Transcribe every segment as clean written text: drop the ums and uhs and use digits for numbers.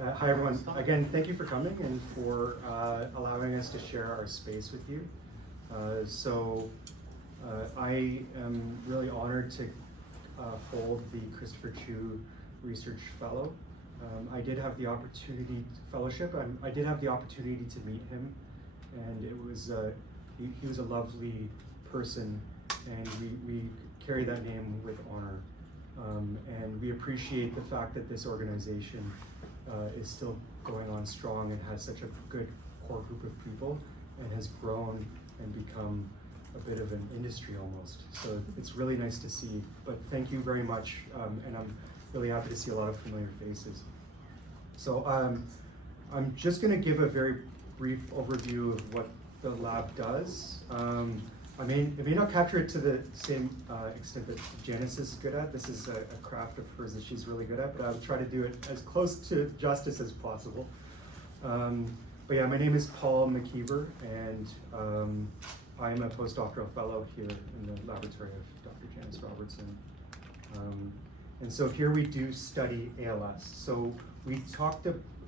Hi everyone. Again, thank you for coming and for allowing us to share our space with you. I am really honored to hold the Christopher Chiu Research Fellow. I did have the opportunity, fellowship, I did have the opportunity to meet him, and it was, he was a lovely person, and we carry that name with honor. And we appreciate the fact that this organization is still going on strong and has such a good core group of people and has grown and become a bit of an industry almost. So it's really nice to see, but thank you very much, and I'm really happy to see a lot of familiar faces. So I'm just going to give a very brief overview of what the lab does. I may not capture it to the same extent that Janice is good at. This is a craft of hers that she's really good at, but I'll try to do it as close to justice as possible. But yeah, my name is Paul McKeever, and I'm a postdoctoral fellow here in the laboratory of Dr. Janice Robertson. And so here we do study ALS. So we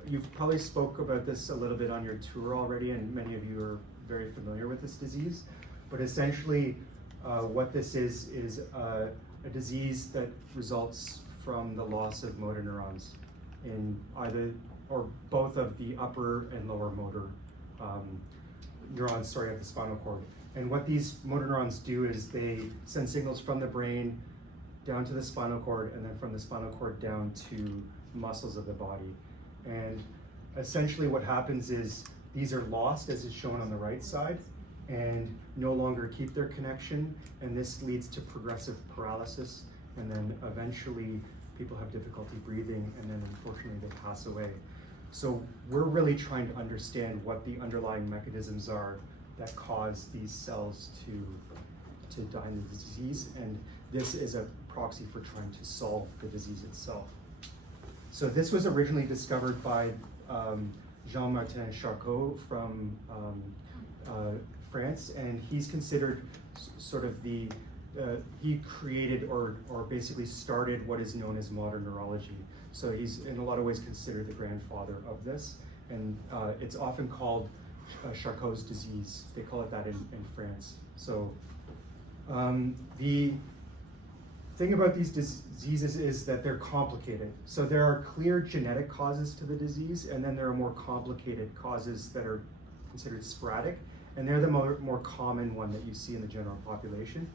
you've probably spoke about this a little bit on your tour already, and many of you are very familiar with this disease. But essentially, what this is a disease that results from the loss of motor neurons in either or both of the upper and lower motor neurons, of the spinal cord. And what these motor neurons do is they send signals from the brain down to the spinal cord, and then from the spinal cord down to muscles of the body. And essentially what happens is these are lost, as is shown on the right side, and no longer keep their connection, and this leads to progressive paralysis, and then eventually people have difficulty breathing, and then unfortunately they pass away. So we're really trying to understand what the underlying mechanisms are that cause these cells to die in the disease, and this is a proxy for trying to solve the disease itself. So this was originally discovered by Jean-Martin Charcot from France, and he's considered sort of he created or basically started what is known as modern neurology. So he's in a lot of ways considered the grandfather of this, and it's often called Charcot's disease. They call it that in France. So the thing about these diseases is that they're complicated. So there are clear genetic causes to the disease, and then there are more complicated causes that are considered sporadic, and they're the more common one that you see in the general population.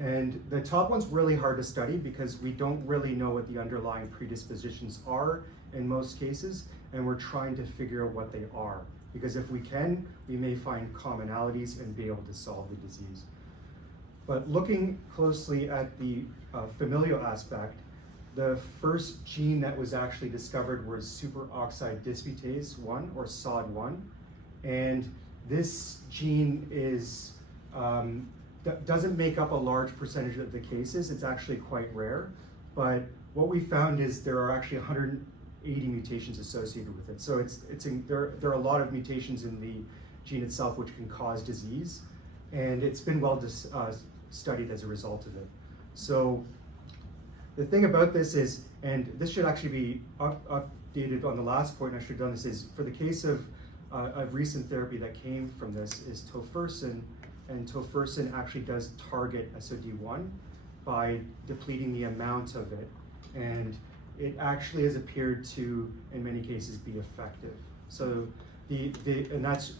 And the top one's really hard to study because we don't really know what the underlying predispositions are in most cases, and we're trying to figure out what they are. Because if we can, we may find commonalities and be able to solve the disease. But looking closely at the familial aspect, the first gene that was actually discovered was superoxide dismutase 1, or SOD1. And this gene is doesn't make up a large percentage of the cases. It's actually quite rare. But what we found is there are actually 180 mutations associated with it. So there are a lot of mutations in the gene itself which can cause disease, and it's been well studied as a result of it. So the thing about this is, and this should actually be updated on the last point, I should have done this, is for the case of a recent therapy that came from this is tofersen, and tofersen actually does target SOD1 by depleting the amount of it, and it actually has appeared to, in many cases, be effective. So and that's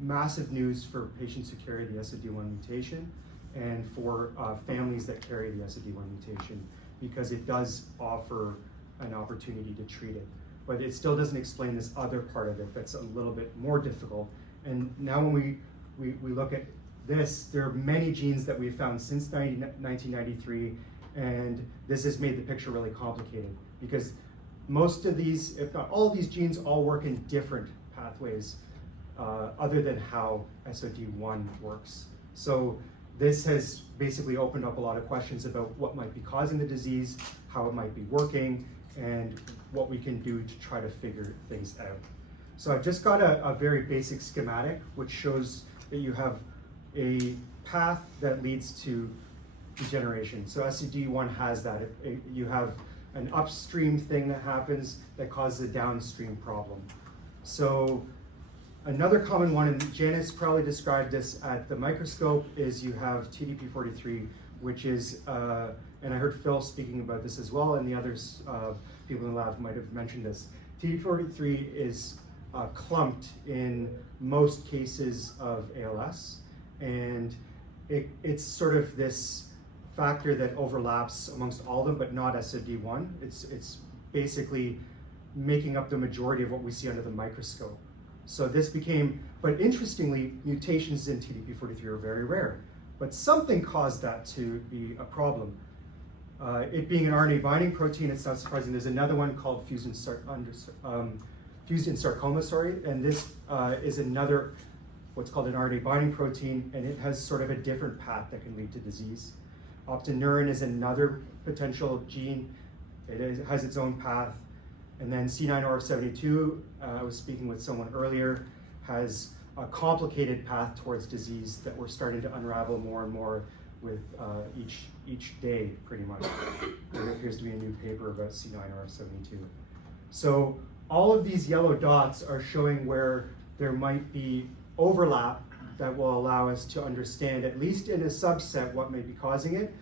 massive news for patients who carry the SOD1 mutation, and for families that carry the SOD1 mutation, because it does offer an opportunity to treat it. But it still doesn't explain this other part of it that's a little bit more difficult. And now when we look at this, there are many genes that we've found since 1993, and this has made the picture really complicated because most of these, if not all of these genes, all work in different pathways other than how SOD1 works. So this has basically opened up a lot of questions about what might be causing the disease, how it might be working, and what we can do to try to figure things out. So I've just got a very basic schematic which shows that you have a path that leads to degeneration. So SOD1 has that. You have an upstream thing that happens that causes a downstream problem. So another common one, and Janice probably described this at the microscope, is you have TDP43, which is, and I heard Phil speaking about this as well, and the others, people in the lab might have mentioned this. TDP43 is clumped in most cases of ALS, and it's sort of this factor that overlaps amongst all of them, but not SOD1. It's basically making up the majority of what we see under the microscope. So this became, but interestingly, mutations in TDP43 are very rare. But something caused that to be a problem. It being an RNA binding protein, it's not surprising. There's another one called fused in sarcoma, and this is another, what's called an RNA binding protein, and it has sort of a different path that can lead to disease. Optineurin is another potential gene. It has its own path. And then C9orf72, I was speaking with someone earlier, has a complicated path towards disease that we're starting to unravel more and more with each day, pretty much. There appears to be a new paper about C9orf72. So all of these yellow dots are showing where there might be overlap that will allow us to understand, at least in a subset, what may be causing it.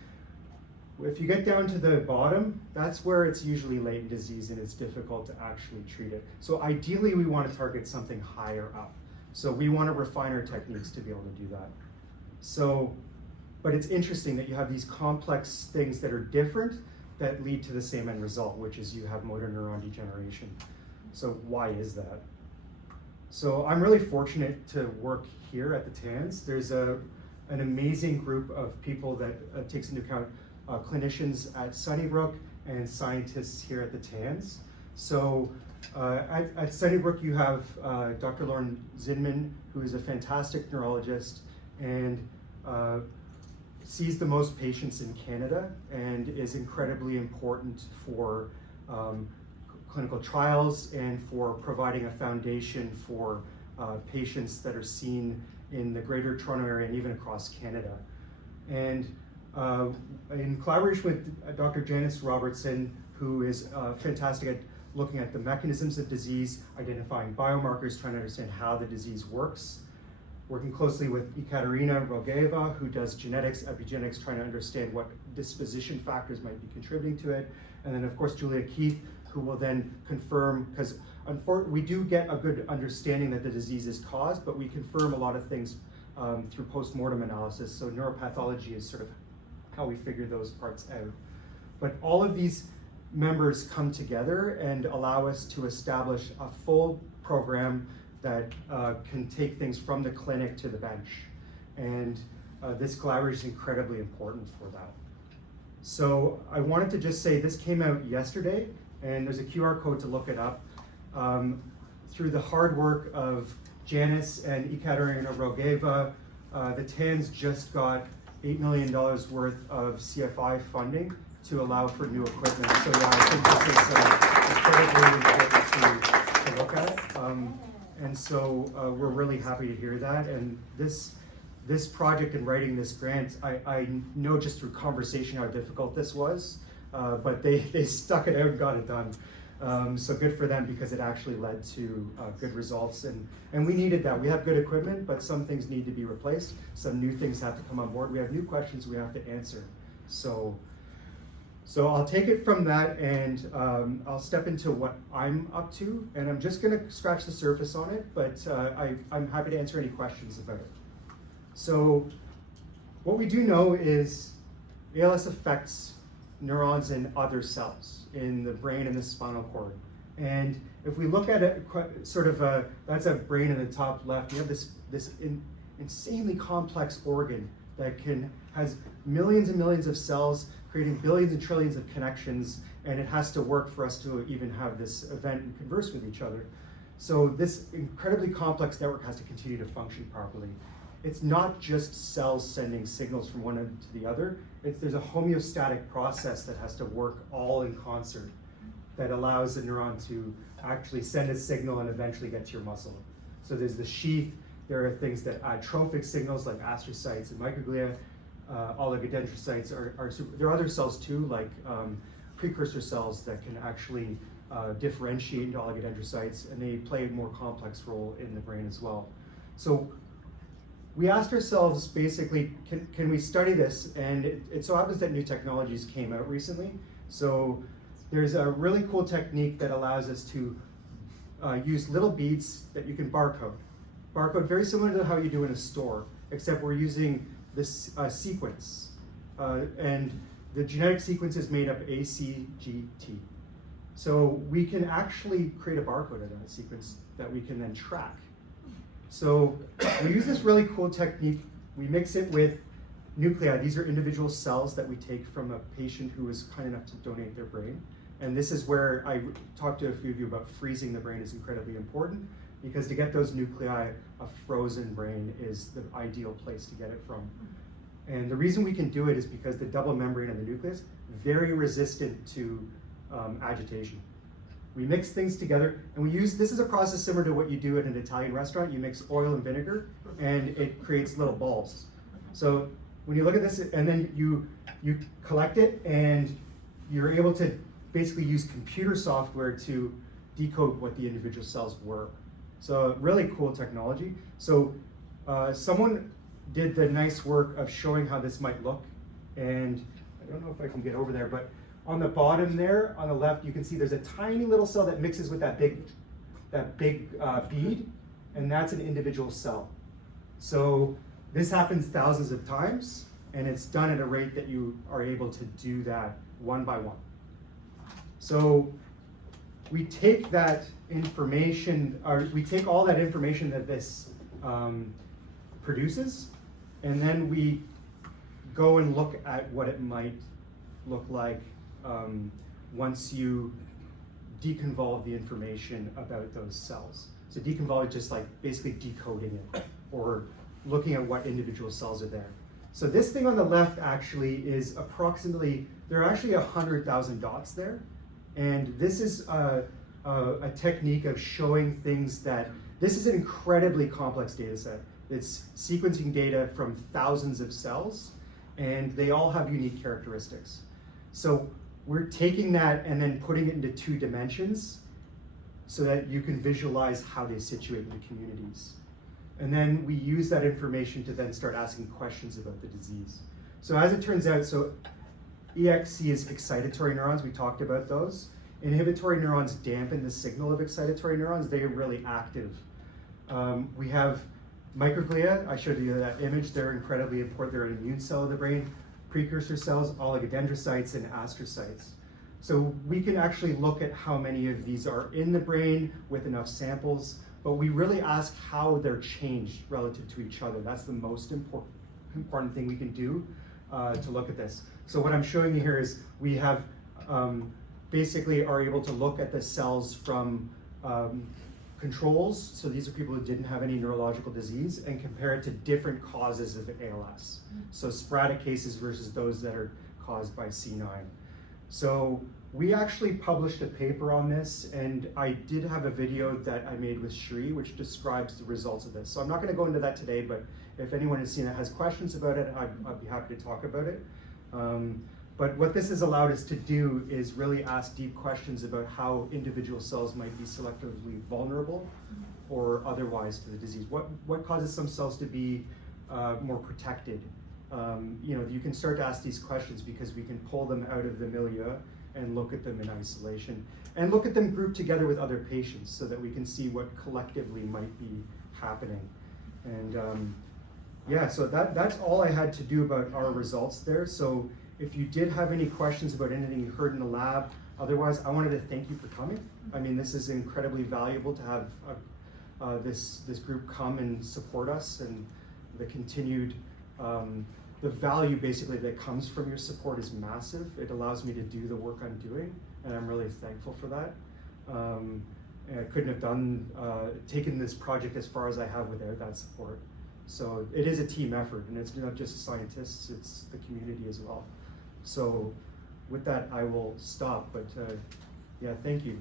If you get down to the bottom, that's where it's usually latent disease and it's difficult to actually treat it. So ideally, we want to target something higher up. So we want to refine our techniques to be able to do that. So, but it's interesting that you have these complex things that are different that lead to the same end result, which is you have motor neuron degeneration. So why is that? So I'm really fortunate to work here at the TANS. There's an amazing group of people that takes into account clinicians at Sunnybrook and scientists here at the TANS. So at Sunnybrook, you have Dr. Lauren Zinman, who is a fantastic neurologist and sees the most patients in Canada and is incredibly important for clinical trials and for providing a foundation for patients that are seen in the Greater Toronto Area and even across Canada. And in collaboration with Dr. Janice Robertson, who is fantastic at looking at the mechanisms of disease, identifying biomarkers, trying to understand how the disease works, working closely with Ekaterina Rogeva, who does genetics, epigenetics, trying to understand what disposition factors might be contributing to it, and then of course Julia Keith, who will then confirm, because we do get a good understanding that the disease is caused, but we confirm a lot of things through post-mortem analysis. So neuropathology is sort of how we figure those parts out. But all of these members come together and allow us to establish a full program that can take things from the clinic to the bench. And this collaboration is incredibly important for that. So I wanted to just say this came out yesterday, and there's a QR code to look it up. Through the hard work of Janice and Ekaterina Rogeva, the TANS just got $8 million worth of CFI funding to allow for new equipment. So yeah, I think this is incredibly important to look at. And so we're really happy to hear that. And this project and writing this grant, I know just through conversation how difficult this was, but they stuck it out and got it done. So good for them, because it actually led to good results, and we needed that. We have good equipment, but some things need to be replaced. Some new things have to come on board. We have new questions we have to answer. So I'll take it from that, and I'll step into what I'm up to, and I'm just going to scratch the surface on it, but I'm happy to answer any questions about it. So what we do know is ALS affects neurons in other cells in the brain and the spinal cord. And if we look at it, sort of that's a brain in the top left. You have this insanely complex organ that has millions and millions of cells creating billions and trillions of connections, and it has to work for us to even have this event and converse with each other. So this incredibly complex network has to continue to function properly. It's not just cells sending signals from one end to the other. There's a homeostatic process that has to work all in concert that allows the neuron to actually send a signal and eventually get to your muscle. So there's the sheath. There are things that add trophic signals like astrocytes and microglia. Oligodendrocytes there are other cells too, like precursor cells that can actually differentiate into oligodendrocytes, and they play a more complex role in the brain as well. So we asked ourselves basically, can we study this? And it so happens that new technologies came out recently. So there's a really cool technique that allows us to use little beads that you can barcode. Barcode very similar to how you do in a store, except we're using this sequence. And the genetic sequence is made up A, C, G, T. So we can actually create a barcode of that sequence that we can then track. So we use this really cool technique. We mix it with nuclei. These are individual cells that we take from a patient who was kind enough to donate their brain. And this is where I talked to a few of you about freezing the brain is incredibly important, because to get those nuclei, a frozen brain is the ideal place to get it from. And the reason we can do it is because the double membrane of the nucleus, very resistant to agitation. We mix things together, and we use, this is a process similar to what you do at an Italian restaurant. You mix oil and vinegar, and it creates little balls. So when you look at this, and then you collect it, and you're able to basically use computer software to decode what the individual cells were. So really cool technology. So someone did the nice work of showing how this might look, and I don't know if I can get over there, but on the bottom there, on the left, you can see there's a tiny little cell that mixes with that big bead, and that's an individual cell. So this happens thousands of times, and it's done at a rate that you are able to do that one by one. So we take that information, or we take all that information that this produces, and then we go and look at what it might look like once you deconvolve the information about those cells. So deconvolve is just like basically decoding it, or looking at what individual cells are there. So this thing on the left actually is approximately, there are actually 100,000 dots there. And this is a technique of showing things that, this is an incredibly complex data set. It's sequencing data from thousands of cells, and they all have unique characteristics. So we're taking that and then putting it into 2 dimensions so that you can visualize how they situate in the communities. And then we use that information to then start asking questions about the disease. So as it turns out, so EXC is excitatory neurons, we talked about those. Inhibitory neurons dampen the signal of excitatory neurons, they are really active. We have microglia, I showed you that image, they're incredibly important, they're an immune cell of the brain, precursor cells, oligodendrocytes, and astrocytes. So we can actually look at how many of these are in the brain with enough samples, but we really ask how they're changed relative to each other. That's the most important thing we can do to look at this. So what I'm showing you here is we have basically are able to look at the cells from controls. So these are people who didn't have any neurological disease, and compare it to different causes of ALS. So sporadic cases versus those that are caused by C9. So we actually published a paper on this, and I did have a video that I made with Shri, which describes the results of this. So I'm not going to go into that today, but if anyone has seen it, has questions about it, I'd be happy to talk about it. But what this has allowed us to do is really ask deep questions about how individual cells might be selectively vulnerable or otherwise to the disease. What causes some cells to be more protected? You can start to ask these questions because we can pull them out of the milieu and look at them in isolation, and look at them grouped together with other patients so that we can see what collectively might be happening. And yeah, so that's all I had to do about our results there. So if you did have any questions about anything you heard in the lab, otherwise, I wanted to thank you for coming. I mean, this is incredibly valuable to have this group come and support us, and the continued, the value basically that comes from your support is massive. It allows me to do the work I'm doing, and I'm really thankful for that. And I couldn't have taken this project as far as I have without that support. So it is a team effort, and it's not just scientists, it's the community as well. So with that, I will stop, but yeah, thank you.